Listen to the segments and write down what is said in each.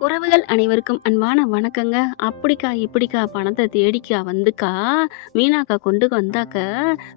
உறவுகள் அனைவருக்கும் அன்பான வணக்கங்க. அப்படிக்கா, இப்படிக்கா பணத்த தேடிக்கா வந்துக்கா, மீனாக்கா கொண்டு வந்தாக்க,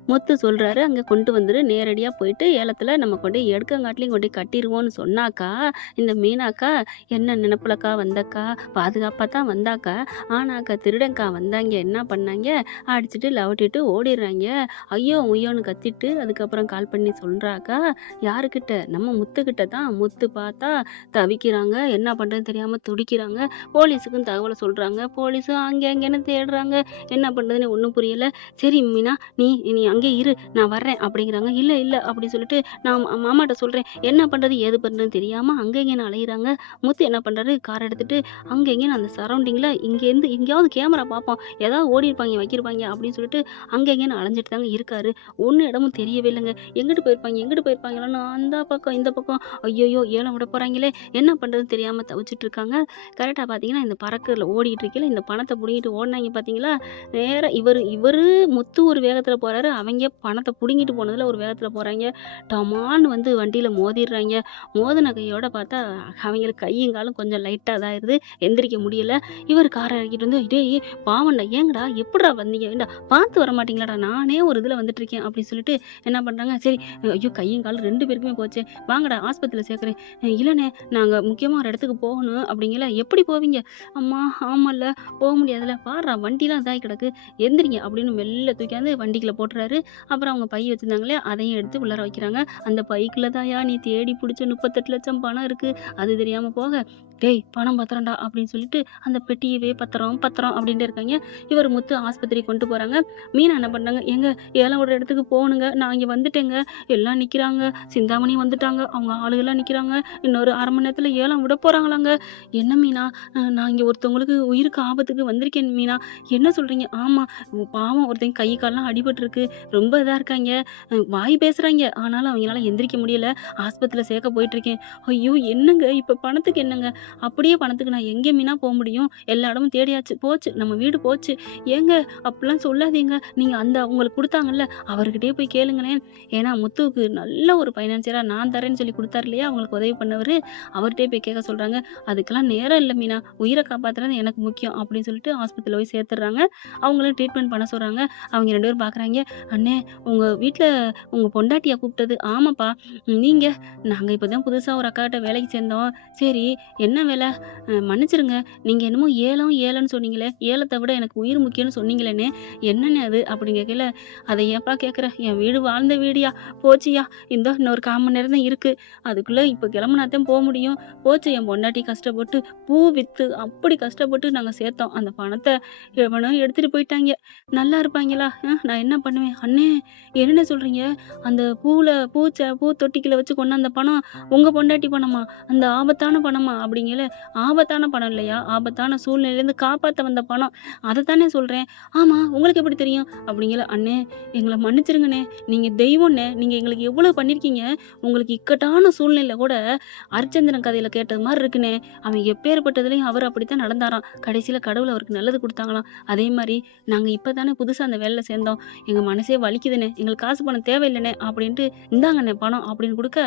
முத்து சொல்றாரு, "அங்க கொண்டு வந்துரு. நேரடியா போயிட்டு ஏலத்துல நம்ம கொண்டோய் எடுக்கங்காட்டிலும் கொண்டோய் கட்டிருவோம்ன்னு" சொன்னாக்கா, இந்த மீனாக்கா, "என்ன நெனப்புலக்கா வந்தக்கா? பாதுகாப்பா தான் வந்தாக்கா. ஆனாக்கா திருடன்க்கா வந்தாய்ங்க. என்ன பண்ணாய்ங்க, அடிச்சுட்டு லவட்டிட்டு ஓடிர்றாய்ங்க." ஐயோ! உய்யோன்னு கத்திட்டு, அதுக்கப்புறம் கால் பண்ணி சொல்றாக்கா, யாருகிட்ட? நம்ம முத்துக்கிட்ட தான். முத்து பார்த்தா தவிக்கிறாங்க. என்ன பண்றதுன்னு தெரியாம துடிக்கிறாங்க. போலீஸுக்கும் தகவல சொல்றாங்க. போலீஸும் அங்க அங்கன்னு தேடுறாங்க. என்ன பண்றதுன்னு ஒண்ணும் புரியல. "சரி மீனா, நீ நீ அங்கேயே இரு. நான் வர்றேன்" அப்படிங்கிறாங்க. "இல்ல, இல்ல" அப்படின்னு சொல்லிட்டு நான் மாமாட்ட சொல்றேன். என்ன பண்றது, ஏது பண்றதுன்னு தெரியாம அங்க இங்கன்னு அலையுறாங்க. முத்து என்ன பண்றாரு, கார் எடுத்துட்டு அங்க இங்கன்னு அந்த சரவுண்டிங்ல இங்கேருந்து எங்கேயாவது கேமரா பார்ப்போம். ஏதாவது ஓடிருப்பாய்ங்க, வைக்கிருப்பாய்ங்க அப்படின்னு சொல்லிட்டு அங்க இங்கன்னு அலைஞ்சுட்டு தாங்க இருக்காரு. ஒண்ணு இடமும் தெரியவே இல்லங்க. எங்கிட்டு போயிருப்பாய்ங்க, எங்கிட்டு போயிருப்பாங்களான்னு அந்த பக்கம், இந்த பக்கம் ஐய்யய்யோ! ஏலம் விட போறாங்களே! என்ன பண்றதுன்னு தெரியாம தவிச்சுட்டு இருக்காங்க. கரெக்ட்டா பார்த்தீங்கன்னா, இந்த பறக்கறல ஓடிட்டு இருக்கையில இந்த பணத்த புடுங்கிட்டு ஓடுனாய்ங்க பார்த்தீங்களா? நேரா இவரு இவரு முத்து ஒரு வேகத்துல போறாரு. அவைங்க பணத்த புடுங்கிட்டு போனதுல ஒரு வேகத்துல போறாய்ங்க. டமால்னு வந்து வண்டியில மோதிர்றாய்ங்க. மோதுன கையோட பார்த்தா, அவைங்களுக்கு கையும் காலும் கொஞ்சம் லைட்டா இதாயிருது. எந்திரிக்க முடியல. இவரு கார இறக்கிட்டு வந்து, "டேய் பாவம்டா, ஏங்கடா? எப்புட்றா வந்தீங்க? ஏன்டா பார்த்து வர மாட்டீங்களாடா? நானே ஒரு இதுல வந்துட்டுருக்கேன்" அப்படின்னு சொல்லிட்டு என்ன பண்றாங்க, சரி ஐயோ! கையும் காலும் 2 பேருக்குமே போச்சே! வாங்கடா ஆஸ்பத்திரியில சேர்க்குறேன். இல்லண்ணே நாங்க முக்கியமா ஒரு இடத்துக்கு போகணும் அப்படிங்கல. எப்படி போவீங்க? அம்மா ஆமால்ல போ முடியாதுல்ல. பாருடா வண்டிலாம் இதாகி கிடக்கு. எந்திரிங்க அப்படின்னு மெல்ல தூக்கியாந்து வண்டிக்குள்ள போட்டுறாரு. அப்புறம் அவங்க பை வச்சிருந்தாங்க இல்லையா? அதையும் எடுத்து உள்ளார வைக்கிறாங்க. அந்த பைக்குள்ள தான்யா நீ தேடி புடிச்ச 38,00,000 பணம் இருக்கு. அது தெரியாம போக, "டேய் பணம் பத்திரம்டா" அப்படின்னு சொல்லிட்டு அந்த பெட்டியவே பத்திரம், பத்திரம் அப்படின்ட்டே இருக்காய்ங்க. இவர் முத்து ஆஸ்பத்திரிக்கு கொண்டு போறாங்க. மீனா என்ன பண்ணாங்க, "ஏங்க ஏலம் விடுற இடத்துக்கு போகணுங்க. நான் இங்க வந்துட்டேங்க. எல்லாம் நிக்கிறாங்க. சிந்தாமணி வந்துட்டாங்க. அவங்க ஆளுகலாம் நிக்கிறாங்க. இன்னொரு 1/2 மணி நேரத்துல ஏலம் விட போறாங்களாங்க." "என்ன மீனா? நான் இங்க ஒருத்தவங்களுக்கு உயிருக்கு ஆபத்துக்கு வந்திருக்கேன் மீனா." "என்ன சொல்றீங்க?" "ஆமா. பாவம் ஒருத்தங்க கை கால்லாம் அடிபட்டுருக்கு. ரொம்ப இதா இருக்காய்ங்க. வாய் பேசுறாய்ங்க. ஆனாலும் அவங்களால எந்திரிக்க முடியல. ஆஸ்பத்திரியில சேர்க்க போயிட்டுருக்கேன்." "ஐயோ! என்னங்க இப்ப பணத்துக்கு என்னங்க?" "அப்படியே பணத்துக்கு நான் எங்க மீனா போ முடியும்? எல்லா இடமும் தேடியாச்சு. போச்சு. நம்ம வீடு போச்சு." "ஏங்க அப்படிலாம் சொல்லாதீங்க. நீங்க அந்த உங்களுக்கு குடுத்தாங்கல்ல, அவர்கிட்டயே போய் கேளுங்களேன்." ஏன்னா முத்துவுக்கு நல்ல ஒரு ஃபைனான்சியரா நான் தரேன்னு சொல்லி குடுத்தாரு இல்லையா? அவங்களுக்கு உதவி பண்ணவரு. அவர்ட்டயே போய் கேட்க சொல்றாங்க. "அதுக்கெல்லாம் நேரம் இல்ல மீனா. உயிர காப்பாத்துறது எனக்கு முக்கியம்." அப்படின்னு சொல்லிட்டு ஆஸ்பத்திரியில போய் சேர்த்துடுறாங்க. அவங்களும் ட்ரீட்மெண்ட் பண்ண சொல்றாங்க. அவங்க 2 பேரும் பார்க்குறாய்ங்க. "அண்ணே உங்க வீட்ல உங்க பொண்டாட்டியா கூப்பிட்டது?" "ஆமாப்பா." "நீங்க?" "நாங்க இப்ப தான் புதுசா ஒரு அக்காகிட்ட வேலைக்கு சேர்ந்தோம்." "சரி என்ன வேலை?" மன்னிச்சிருங்க. நீங்க என்னமோ ஏலம் ஏலம்ன்னு சொன்னீங்களே, ஏலத்த விட எனக்கு உயிர் முக்கியம்னு சொன்னீங்களேண்ணே, என்னண்ணே அது?" அப்படின்னு கேட்கையில, "அத ஏன்பா கேட்குற? என் வீடு வாழ்ந்த வீடுயா. போச்சுயா. இந்தா இன்னொரு 1/4 மணி நேரம் தான் இருக்கு. அதுக்குள்ள இப்ப கிளம்புனா தான் போ முடியும். போச்சு என் பொண்டாட்டி கஷ்டப்பட்டு பூ வித்து அப்படி கஷ்டப்பட்டு நாங்க சேர்த்தோம். அந்த பணத்த எவனோ எடுத்துட்டு போயிட்டாய்ங்க. நல்லா இருப்பாய்ங்களா? நான் என்ன பண்ணுவேன்?" "அண்ணே என்னண்ணே சொல்றீங்க? அந்த பூ தொட்டிக்குள்ள வச்சு கொண்டாந்த பணம் உங்க பொண்டாட்டி பணமா? அந்த ஆபத்தான பணமா?" அப்படிங்கையில, "ஆபத்தான பணம் இல்லையா, ஆபத்தான சூழ்நிலையிலேருந்து காப்பாத்த வந்த பணம். அதத்தானே சொல்றேன்." "ஆமா உங்களுக்கு எப்படி தெரியும்?" அப்படிங்கையில, "அண்ணே எங்கள மன்னிச்சிருங்கண்ணே. நீங்க தெய்வம்ண்ணே. நீங்க எங்களுக்கு எவ்வளோ பண்ணியிருக்கீங்க. உங்களுக்கு இக்கட்டான சூழ்நிலையில கூட அரிச்சந்திரன் கதையில கேட்டது மாரி இருக்குண்ணே. அவன் எப்பேர்ப்பட்டதுலயும் அவரு அப்படித்தான் நடந்தாராம். கடைசியில கடவுள் அவருக்கு நல்லது குடுத்தாங்களாம். அதே மாரி நாங்க இப்ப தானே புதுசா அந்த வேலையில சேர்ந்தோம். எங்க மனசே வலிக்குதுண்ணே. எங்களுக்கு காசு பணம் தேவையில்லண்ணே அப்படின்ட்டு, இந்தாங்கண்ணே பணம் அப்படின்னு குடுக்க,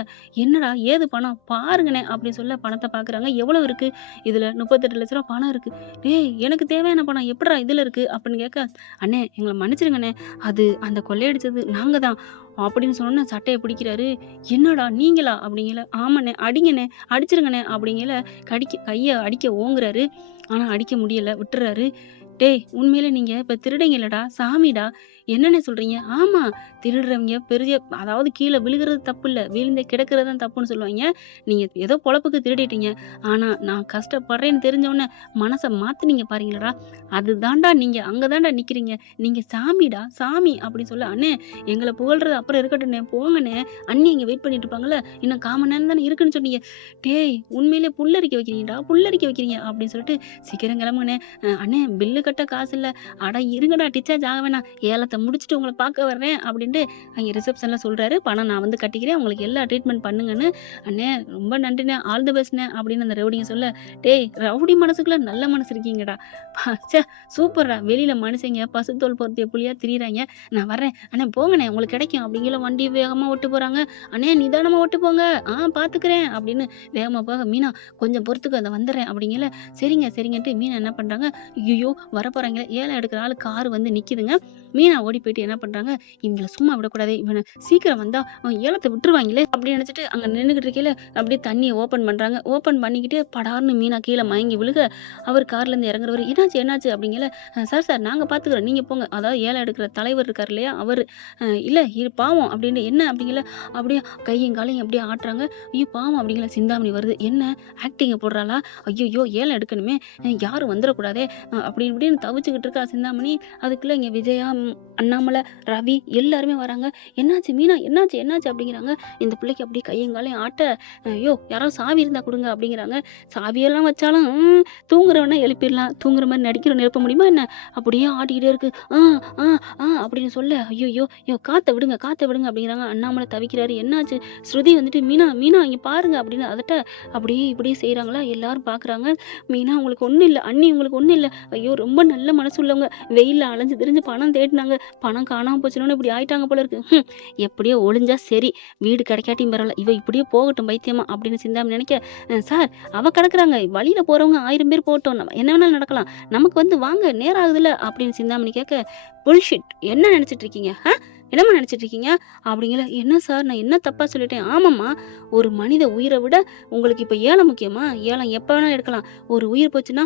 என்னடா ஏது பணம்? பாருங்கண்ணே அப்படின்னு சொல்ல பணத்த பார்க்குறாங்க. எவ்வளவு இருக்கு? இதுல ரூ. 38,00,000 பணம் இருக்கு. டேய் எனக்கு தேவையான பணம் எப்புட்றா இதுல இருக்கு? அப்படின்னு கேட்க, அண்ணே எங்கள மன்னிச்சிடுங்கண்ணே. அது அந்த கொள்ளையடிச்சது நாங்க தான். அப்படின்னு சொன்னோனே சட்டைய பிடிக்கிறாரு. "என்னடா நீங்களா?" அப்படிங்கல. "ஆமாண்ணே, அடிங்கண்ணே, அடிச்சிருங்கண்ணே" அப்படிங்கல கைய அடிக்க ஓங்குறாரு. ஆனா அடிக்க முடியல. விட்டுறாரு. "டேய் உண்மையிலே நீங்க இப்ப திருடங்க இல்லடா, சாமிடா. என்னண்ணே சொல்றீங்க?" "ஆமா, திருடுறவங்க பெரிய அதாவது கீழ விழுகுறது தப்பு இல்ல. விழுந்து கிடக்கிறது தான் தப்புன்னு சொல்லுவாய்ங்க. நீங்க ஏதோ பொழப்புக்கு திருடிட்டீங்க. ஆனா நான் கஷ்டப்படுறேன்னு தெரிஞ்ச மனச மாத்துனீங்க பாருங்களேடா, அதுதான்டா நீங்க. அங்க தான்டா நிக்கிறீங்க. நீங்க சாமிடா, சாமி" அப்படி சொல்ல, "அண்ணே எங்கள புகழ்றது அப்புறம் இருக்கட்டும்ண்ணே, போங்கண்ணே. அண்ணி இங்க வெயிட் பண்ணிட்டு இருப்பாங்கல்ல. இன்னும் 1/4 மணி நேரம் தானே இருக்குன்னு சொன்னீங்க." "டேய் உண்மையிலே புல்லரிக்க வைக்கிறீங்கடா, புல்லரிக்க வைக்கிறீங்க" அப்படின்னு சொல்லிட்டு, "சீக்கிரம் கிளம்புங்கண்ணே. அண்ணே பில்லு கட்ட காசு இல்ல." "அட இருங்கடா டிஸ்சார்ஜ் ஆக வேணாம். ஏலத்த ஏலத்தை முடிச்சுட்டு உங்களை பார்க்க வர்றேன் அப்படின்ட்டு அங்கே ரிசப்ஷன்ல சொல்றாரு. பணம் நான் வந்து கட்டிக்கிறேன், உங்களுக்கு எல்லா ட்ரீட்மெண்ட் பண்ணுங்கன்னு. அண்ணே ரொம்ப நன்றிண்ணே, ஆல் தி பெஸ்ட்ண்ணே அப்படின்னு அந்த ரவுடிங்க சொல்ல, டேய் ரவுடி மனசுக்குள்ள நல்ல மனசு இருக்கீங்கடா, ச்சே சூப்பர்டா, வெளியில மனுஷங்க பசுத்தோல் பொருத்திய புலியா திரியிறாங்க, நான் வர்றேன் அண்ணே, போங்கண்ணே உங்களுக்கு கிடைக்கும் அப்படிங்கிற வண்டி வேகமா ஓட்டு போறாங்க. அண்ணே நிதானமா ஓட்டு போங்க, பாத்துக்கிறேன் அப்படின்னு வேகமா போக, மீனா கொஞ்சம் பொறுத்துக்கு அதை வந்துடுறேன் அப்படிங்கல. சரிங்க சரிங்கன்ட்டு மீனா என்ன பண்றாங்க, ஐயோ வரப்போறாங்களே, ஏலம் எடுக்கிற ஆளு கார் வந்து நிக்குதுங்க. மீனா ஓடி போயிட்டு என்ன பண்றாங்க, இவங்கள சும்மா விடக்கூடாது, இவனை சீக்கிரம் வந்தா ஏலத்தை விட்டுருவாங்களே அப்படின்னு நினைச்சிட்டு அங்க நின்றுகிட்டு இருக்கையில அப்படியே தண்ணியை ஓப்பன் பண்றாங்க. ஓப்பன் பண்ணிக்கிட்டு படார்னு மீனா கீழே மயங்கி விழுக, அவர் கார்ல இருந்து இறங்குறவர் என்னாச்சு என்னாச்சு அப்படிங்கல. சார் சார் நாங்க பாத்துக்கிறோம், நீங்க போங்க. அதாவது ஏலம் எடுக்கிற தலைவர் இருக்காரு இல்லையா, அவரு இல்ல பாவம் அப்படின்னு என்ன அப்படிங்கல. அப்படியே கையும் காலையும் அப்படியே ஆட்டுறாங்க. ஐயோ பாவம் அப்படிங்கல. சிந்தாமணி வருது, என்ன ஆக்டிங்க போடுறாளா, ஐயோ ஏலம் எடுக்கணுமே, யாரும் வந்துடக்கூடாதே அப்படின்னு இப்படின்னு தவிச்சுக்கிட்டு இருக்கா சிந்தாமணி. அதுக்குள்ள இங்க விஜயா, அண்ணாமலை, ரவி எல்லாருமே வராங்க. என்னாச்சு மீனா, என்னாச்சு என்னாச்சு அப்படிங்கிறாங்க. இந்த பிள்ளைக்கு அப்படியே கையும் காலையும் ஆட்ட, ஐயோ யாராவது சாவி இருந்தா கொடுங்க அப்படிங்கிறாங்க. சாவியெல்லாம் வச்சாலும் தூங்குறவன எழுப்பிடலாம், தூங்குற மாதிரி நடிக்கிறவன எழுப்ப முடியுமா என்ன, அப்படியே ஆட்டிக்கிட்டே இருக்கு. அப்படின்னு சொல்ல, ஐயோ காத்த விடுங்க காத்த விடுங்க அப்படிங்கிறாங்க. அண்ணாமலை தவிக்கிறாரு. என்னாச்சு, ஸ்ருதி வந்துட்டு மீனா மீனா இங்க பாருங்க அப்படின்னு அதட்ட அப்படியே இப்படியே செய்யறாங்களா. எல்லாரும் பாக்குறாங்க. மீனா உங்களுக்கு ஒண்ணும் இல்லை, அண்ணி உங்களுக்கு ஒண்ணும் இல்லை, ஐயோ ரொம்ப நல்ல மனசு உள்ளவங்க, வெயில்ல அலைஞ்சு தெரிஞ்சு பணம் தேடினாங்க, பணம் காணாம போச்சுன்னு இப்படி ஆயிட்டாங்க போல இருக்கு. எப்படியோ ஒளிஞ்சா சரி, வீடு கிடைக்காட்டியும் பரவாயில்ல, இவ இப்படியே போகட்டும் பைத்தியமா அப்படின்னு சிந்தாமணி நினைக்க, சார் அவ கிடக்குறாங்க, வழியில போறவங்க 1000 பேர் போட்டோம், நம்ம என்ன வேணாலும் நடக்கலாம், நமக்கு வந்து வாங்க நேரம் ஆகுதுல அப்படின்னு சிந்தாமணி கேட்க, புல்ஷிட் என்ன நினைச்சிட்டு இருக்கீங்க, என்னம்மா நினைச்சிட்டு இருக்கீங்க அப்படிங்கல. என்ன சார் நான் என்ன தப்பா சொல்லிட்டேன், ஆமாம்மா ஒரு மனித உயிரை விட உங்களுக்கு இப்ப ஏலம் முக்கியமா, ஏலம் எப்ப வேணா எடுக்கலாம், ஒரு உயிர் போச்சுன்னா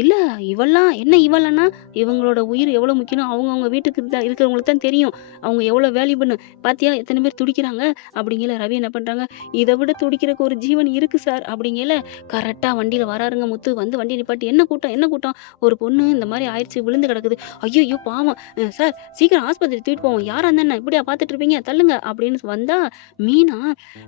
இல்ல இவெல்லாம் என்ன, இவெல்லாம்னா இவங்களோட உயிர் எவ்வளவு முக்கியம் அவங்கவுங்க வீட்டுக்கு இருக்கிறவங்களுக்கு தான் தெரியும், அவங்க எவ்வளவு வேல்யூபுன்னு பாத்தியா, எத்தனை பேர் துடிக்கிறாங்க அப்படிங்கல. ரவி என்ன பண்றாங்க, இதை விட துடிக்கிறதுக்கு ஒரு ஜீவன் இருக்கு சார் அப்படிங்கல. கரெக்டா வண்டியில வராருங்க முத்து, வந்து வண்டி நிப்பாட்டி, என்ன கூட்டம் என்ன கூட்டம், ஒரு பொண்ணு இந்த மாதிரி ஆயிடுச்சு விழுந்து கிடக்குது, ஐயோ பாவம் சார் சீக்கிரம் ஆஸ்பத்திரி தூக்கிட்டு போவோம், யாரா இருந்தா இப்படியா பாத்துட்டு இருப்பீங்க தள்ளுங்க அப்படின்னு வந்தா, மீனா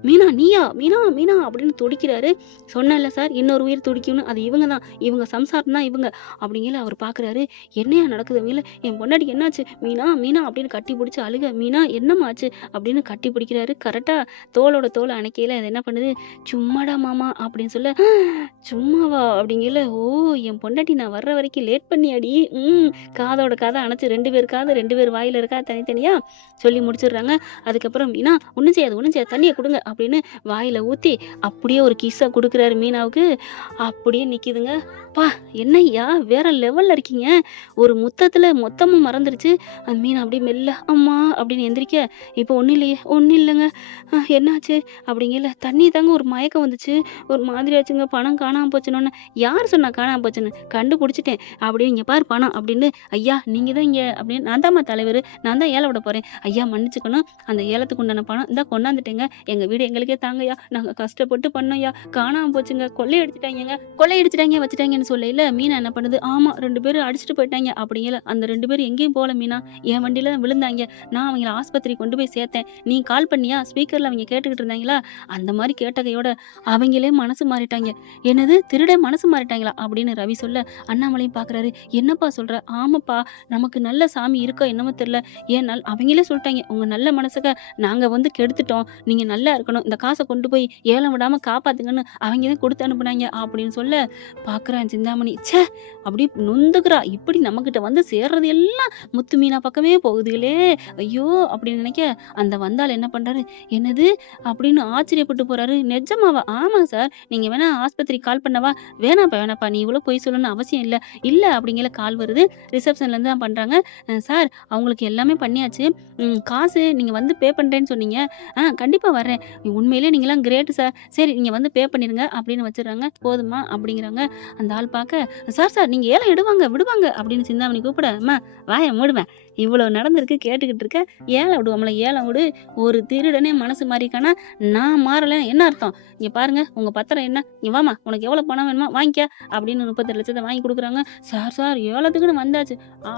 மீனா நீயா மீனா மீனா அப்படின்னு துடிக்கிறாரு. சொன்னேன்ல சார் இன்னொரு உயிர் துடிக்கும்னு, அது இவங்க தான், இவங்க சம்சாரம் தான் இவங்க அப்படிங்கல. அவர் பாக்குறாரு, என்னையா நடக்குது அவங்கள, என் பொண்டாட்டிக்கு என்னாச்சு, மீனா மீனா அப்படின்னு கட்டி பிடிச்சு அழுக, மீனா என்னமாச்சு அப்படின்னு கட்டி பிடிக்கிறாரு. கரெக்டா தோளோட தோலை அணைக்கையில அது என்ன பண்ணுது, சும்மாடா மாமா அப்படின்னு சொல்ல, சும்மாவா அப்படிங்கல. ஓ என் பொண்டாட்டி நான் வர்ற வரைக்கும் லேட் பண்ணியாடி, காதோட காதை அணைச்சு 2 பேர் காது 2 பேர் வாயில இருக்கா தனித்தனியா சொல்லி முடிச்சிடுறாங்க. அதுக்கப்புறம் மீனா ஒண்ணும் செய்யாது தண்ணியை கொடுங்க அப்படின்னு வாயில ஊத்தி அப்படியே ஒரு கிஸ்ஸா கொடுக்குறாரு மீனாவுக்கு. அப்படியே நிக்குதுங்க. பா என்னய்யா வேற லெவல்ல இருக்கீங்க, ஒரு முத்தத்துல மொத்தமும் மறந்துருச்சு. மீனா அப்படியே மெல்ல அம்மா அப்படின்னு எந்திரிக்க, இப்போ ஒன்றும் இல்லையே, ஒன்றும் இல்லைங்க, என்னாச்சு அப்படிங்கல. தண்ணி தாங்க ஒரு மயக்கம் வந்துச்சு, ஒரு மாதிரி ஆச்சுங்க, பணம் காணாம போச்சுன்னு. யார் சொன்னா காணாம போச்சுன்னு, கண்டுபிடிச்சிட்டேன் அப்படின்னு, இங்க பாரு பணம் அப்படின்னு. ஐயா நீங்க தான் இங்க அப்படின்னு, நான் தான்மா தலைவர், நான் தான் ஏலம் விட போறேன், ஐயா மன்னிச்சுக்கணும், அந்த ஏலத்துக்கு உண்டான பணம் இந்த கொண்டாந்துட்டேங்க, எங்க வீடு எங்களுக்கே தாங்கய்யா, நாங்க கஷ்டப்பட்டு பண்ணோம்யா, காணாம போச்சுங்க, கொள்ளையடிச்சிட்டாங்க வச்சுட்டாங்கன்னு சொல்லையில. மீனா என்ன பண்ணுது, ஆமா 2 பேரும் அடிச்சுட்டு போயிட்டாங்க அப்படிங்கல. அந்த 2 பேரும் எங்கேயும் போல மீனா, என் வண்டியில தான் விழுந்தாங்க, நான் அவங்கள ஆஸ்பத்திரி கொண்டு போய் சேர்த்தேன், நீ கால் பண்ணியா, ஸ்பீக்கர்ல அவங்க கேட்டுக்கிட்டு இருந்தாங்களா, அந்த மாதிரி கேட்டகையோட அவங்களே மனசு மாறிட்டாங்க. என்னது திருட மனசு மாறிட்டாங்களா அப்படின்னு ரவி சொல்ல, அண்ணாமலையும் பாக்குறாரு, என்னப்பா சொல்ற, ஆமாப்பா நமக்கு நல்ல சாமி இருக்கோ என்னமோ தெரியல, ஏன்னால் அவங்களே சொல்லிட்டாங்க, உங்க நல்ல மனசுக்க நாங்க வந்து கெடுத்துட்டோம், நீங்க நல்லா இருக்கணும், இந்த காசை கொண்டு போய் ஏலம் விடாம காப்பாத்துங்கன்னு அவங்க தான் கொடுத்து அனுப்புனாங்க அப்படின்னு சொல்ல, பாக்குறான் சிந்தாமணி, ச்சே அப்படி நொந்துக்கிறா, இப்படி நம்ம கிட்ட வந்து சேர்றது எல்லாம் முத்து மீனா பக்கமே போகுதுகளே, ஐயோ அப்படின்னு நினைக்க, அந்த வந்தால் என்ன பண்றாரு, என்னது அப்படின்னு ஆச்சரியப்பட்டு போறாரு. நிஜமாவா, ஆமா சார், நீங்க வேணா ஆஸ்பத்திரி கால் பண்ணவா, வேணாப்பா நீ இவ்வளவு போய் சொல்லணும்னு அவசியம் இல்ல அப்படிங்கிற கால் வருது. ரிசப்ஷன்ல இருந்து தான் பண்றாங்க. சார் அவங்களுக்கு எல்லாமே பண்ணியாச்சு, காசு நீங்க வந்து பே பண்றேன்னு சொன்னீங்க, கண்டிப்பா வர்றேன், உண்மையிலே நீங்களாம் கிரேட் சார், சரி நீங்க வந்து பே பண்ணிருங்க அப்படின்னு வச்சிடறாங்க. போதுமா அப்படிங்கிறாங்க. அந்த ஆள் பார்க்க, சார் நீங்க ஏலம் விடுவாங்க அப்படின்னு சிந்தாமணி கூப்பிட, அம்மா வாய மூடுவேன், இவ்வளவு நடந்திருக்கு கேட்டுக்கிட்டு இருக்க, ஏலம் விடுவோம்ல, ஏலம் விடு, ஒரு திருடனே மனசு மாறிக்கானா, நான் மாறல என்ன அர்த்தம், இங்க பாருங்க உங்க பத்திரம் என்ன, இங்க வாமா உனக்கு எவ்வளவு பணம் வேணுமா வாங்கிக்க அப்படின்னு 32 லட்சத்தை வாங்கி கொடுக்குறாங்க. சார் ஏலத்துக்குன்னு வந்தாச்சு,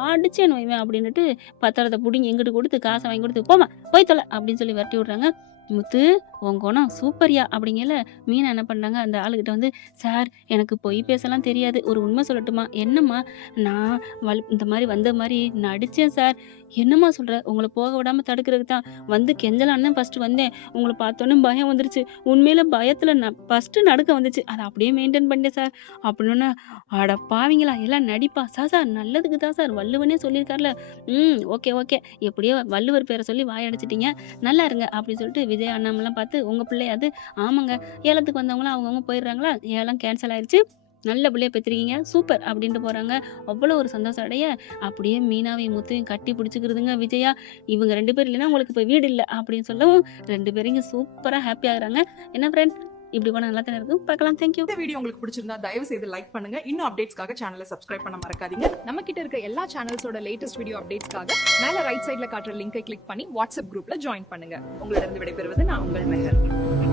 அடிச்சேன்னு வைவேன் அப்படின்னுட்டு பத்திரத்தை புடிங்கி எங்கிட்டு கொடுத்து காசை வாங்கி கொடுத்து, போமா போய் தொலை அப்படின்னு சொல்லி விரட்டி விடுறாங்க. முத்து உன் குணம் சூப்பர்யா அப்படிங்கல மீனா என்ன பண்றாங்க அந்த ஆளுகிட்ட வந்து, சார் எனக்கு பொய் பேசலாம் தெரியாது. ஒரு உண்மை சொல்லட்டுமா? என்னம்மா? நான் இந்த மாரி வந்த மாரி நடிச்சேன் சார். என்னம்மா சொல்ற? உங்கள போக விடாம தடுக்கிறதுக்கு தான் வந்து கெஞ்சலான்னு தான் ஃபர்ஸ்ட் வந்தேன். உங்கள பார்த்தோனே பயம் வந்துருச்சு. உண்மையில பயத்துல ஃபர்ஸ்ட் நடுக்கம் வந்துச்சு. அத அப்படியே மெயின்டெயின் பண்ணிட்டேன் சார். அப்படின்னோனே, அட பாவிங்களா! எல்லாம் நடிப்பா? சார் நல்லதுக்கு தான் சார் வள்ளுவனே சொல்லியிருக்கார்ல. Okay, okay. எப்படியோ வள்ளுவர் பேர சொல்லி வாய அடைச்சுட்டீங்க. நல்லா இருங்க அப்படின்னு சொல்லிட்டு விஜய் அண்ணாமலாம் பார்த்து, உங்க பிள்ளையா அது? ஆமாங்க. ஏலத்துக்கு வந்தவங்கலாம் அவங்கவங்க போயிடுறாங்களா? ஏலம் கேன்சல் ஆயிருச்சு. நல்ல பிள்ளைய பெத்திருக்கீங்க. சூப்பர் அப்படின்ட்டு போறாங்க. அவ்வளோ ஒரு சந்தோஷம் அடைய, அப்படியே மீனாவையும் முத்துவையும் கட்டி பிடிச்சுக்கிறதுங்க விஜயா. இவங்க 2 பேர் இல்லைன்னா உங்களுக்கு இப்ப வீடு இல்ல அப்படின்னு சொல்லவும் 2 பேரும் இங்க சூப்பரா ஹாப்பி ஆகுறாங்க. என்ன ஃப்ரெண்ட்? இப்படி போனா நல்லா தானே இருக்கும். பார்க்கலாம். Thank you. இந்த வீடியோ உங்களுக்கு பிடிச்சிருந்தா தயவு செய்து லைக் பண்ணுங்க. இன்னும் அப்டேட்ஸ்க்காக சேனலை சப்ஸ்கிரைப் பண்ண மறக்காதீங்க. நம்ம கிட்ட இருக்க எல்லா சேனல்ஸோட லேட்டஸ்ட் வீடியோ அப்டேட்ஸ்க்காக மேல ரைட் சைடுல காட்டுற லிங்கை கிளிக் பண்ணி வாட்ஸ்அப் குரூப்ல ஜாயின் பண்ணுங்க. உங்களிடம் விடைபெறுவது நான் உங்கள் மெஹர்.